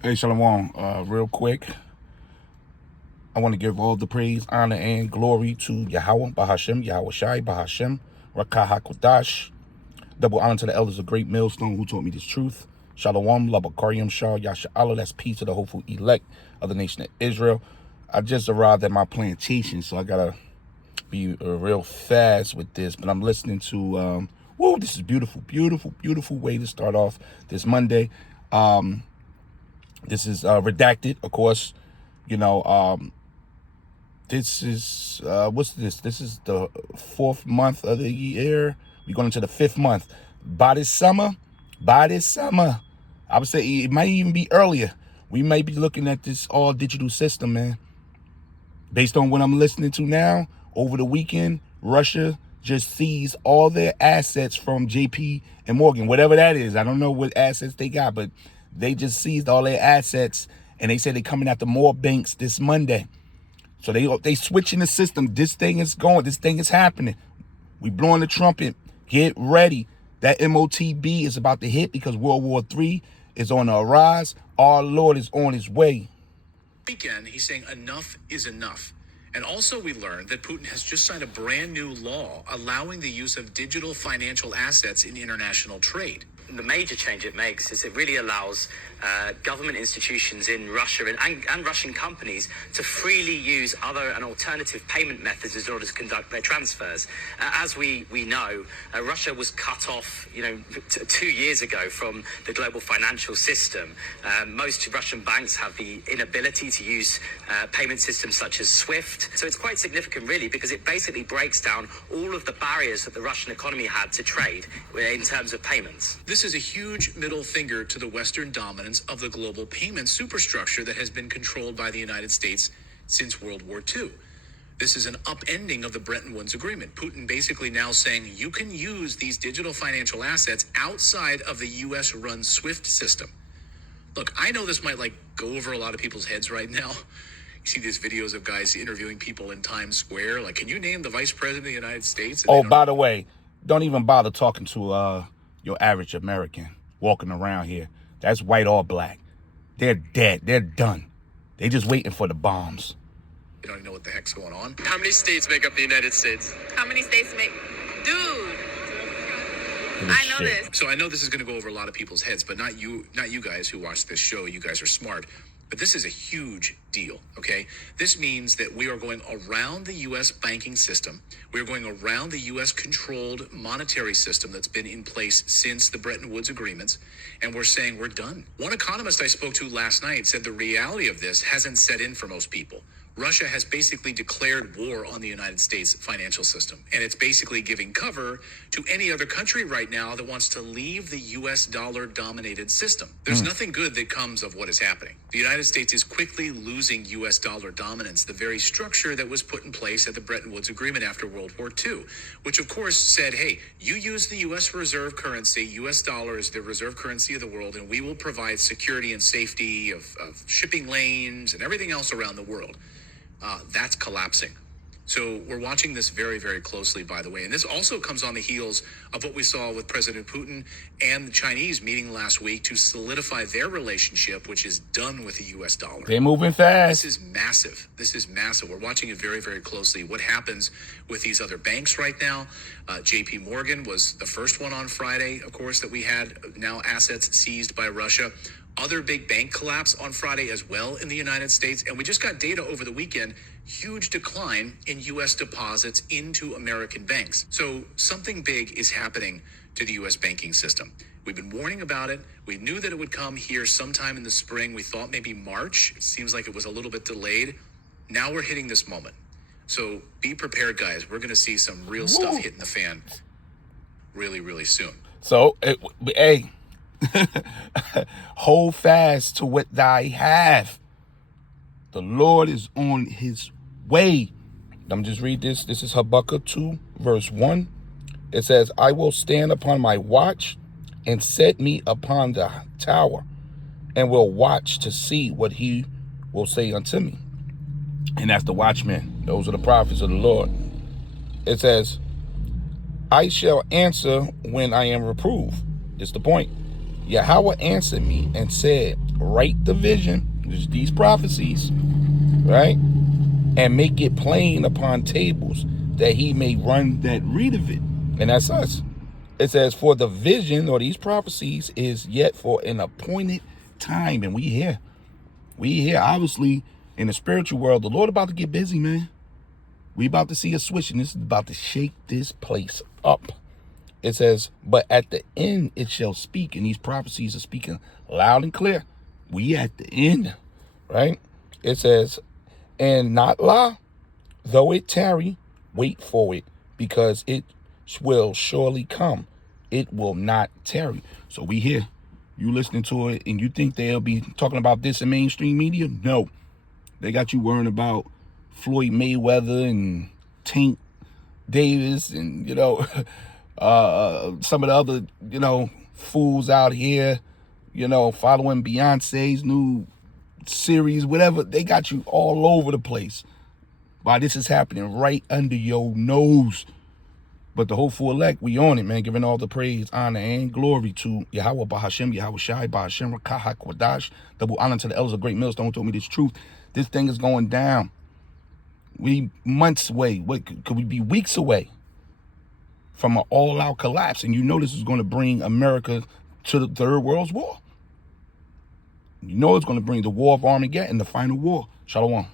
Hey, Shalom. Real quick, I want to give all the praise, honor, and glory to Yahweh, Bahashem, Yahweh Shai, Bahashem, Rakah HaKodash. Double honor to the elders of Great Millstone who taught me this truth. Shalom, Labakariam Shah, Yasha Allah. That's peace to the hopeful elect of the nation of Israel. I just arrived at my plantation, so I got to be real fast with this. But I'm listening to, this is beautiful, beautiful, beautiful way to start off this Monday. This is redacted, of course. This is what's this? This is the 4th month of the year. We're going into the 5th month. By this summer, I would say it might even be earlier. We may be looking at this all digital system, man. Based on what I'm listening to now, over the weekend, Russia just seized all their assets from JP and Morgan, whatever that is. I don't know what assets they got, but they just seized all their assets, and they said they're coming after more banks this Monday. So they switching the system. This thing is going. This thing is happening. We blowing the trumpet. Get ready. That MOTB is about to hit because World War III is on the rise. Our Lord is on his way. Weekend, he's saying enough is enough. And also we learned that Putin has just signed a brand new law allowing the use of digital financial assets in international trade. The major change it makes is it really allows government institutions in Russia and Russian companies to freely use other and alternative payment methods in order to conduct their transfers. As we know, Russia was cut off, 2 years ago from the global financial system. Most Russian banks have the inability to use payment systems such as SWIFT. So it's quite significant, really, because it basically breaks down all of the barriers that the Russian economy had to trade in terms of payments. This is a huge middle finger to the Western dominance of the global payment superstructure that has been controlled by the United States since World War II. This is an upending of the Bretton Woods Agreement. Putin basically now saying you can use these digital financial assets outside of the US-run SWIFT system. Look, I know this might go over a lot of people's heads right now. You see these videos of guys interviewing people in Times Square. Can you name the vice president of the United States? Oh, by the way, don't even bother talking to your average American walking around here. That's white or black. They're dead. They're done. They just waiting for the bombs. You don't even know what the heck's going on. How many states make up the United States? How many states make... Dude. I know this. So I know this is going to go over a lot of people's heads, but not you guys who watch this show. You guys are smart. But this is a huge deal, okay? This means that we are going around the U.S. banking system. We are going around the U.S.-controlled monetary system that's been in place since the Bretton Woods agreements, and we're saying we're done. One economist I spoke to last night said the reality of this hasn't set in for most people. Russia has basically declared war on the United States financial system, and it's basically giving cover to any other country right now that wants to leave the U.S. dollar-dominated system. There's nothing good that comes of what is happening. The United States is quickly losing U.S. dollar dominance, the very structure that was put in place at the Bretton Woods Agreement after World War II, which of course said, hey, you use the U.S. reserve currency, U.S. dollar is the reserve currency of the world, and we will provide security and safety of shipping lanes and everything else around the world. That's collapsing. So we're watching this very, very closely, by the way. And this also comes on the heels of what we saw with President Putin and the Chinese meeting last week to solidify their relationship, which is done with the U.S. dollar. They're moving fast. This is massive. This is massive. We're watching it very, very closely. What happens with these other banks right now? JP Morgan was the first one on Friday, of course, that we had now assets seized by Russia. Other big bank collapse on Friday as well in the United States. And we just got data over the weekend, huge decline in U.S. deposits into American banks. So something big is happening to the U.S. banking system. We've been warning about it. We knew that it would come here sometime in the spring. We thought maybe March. It seems like it was a little bit delayed. Now we're hitting this moment. So be prepared, guys. We're going to see some real stuff hitting the fan really, really soon. So, hey, hold fast to what thy have. The Lord is on his way. Let me just read this. This is Habakkuk 2, verse 1. It says, I will stand upon my watch and set me upon the tower and will watch to see what he will say unto me. And that's the watchmen. Those are the prophets of the Lord. It says, I shall answer when I am reproved. This is the point. Yahweh answered me and said, write the vision, just these prophecies, right? And make it plain upon tables, that he may run that read of it. And that's us. It says, for the vision or these prophecies is yet for an appointed time. And we here. Obviously, in the spiritual world, the Lord about to get busy, man. We about to see a switch, and this is about to shake this place up. It says, but at the end it shall speak, and these prophecies are speaking loud and clear. We at the end, right? It says, and not lie, though it tarry, wait for it, because it will surely come. It will not tarry. So we here. You listening to it, and you think they'll be talking about this in mainstream media? No. They got you worrying about Floyd Mayweather and Tank Davis and, some of the other, fools out here, following Beyonce's new series, whatever. They got you all over the place. Why this is happening right under your nose. But the hopeful elect, we on it, man, giving all the praise, honor, and glory to Yahweh Bahashem, Yahweh Shai, Bahashem, Rakah, Kwadash. Double honor to the elders of Great Millstone told me this truth. This thing is going down. We months away. What could we be weeks away from an all-out collapse? And this is going to bring America to the Third World War. It's going to bring the War of Armageddon, the final war. Shalom.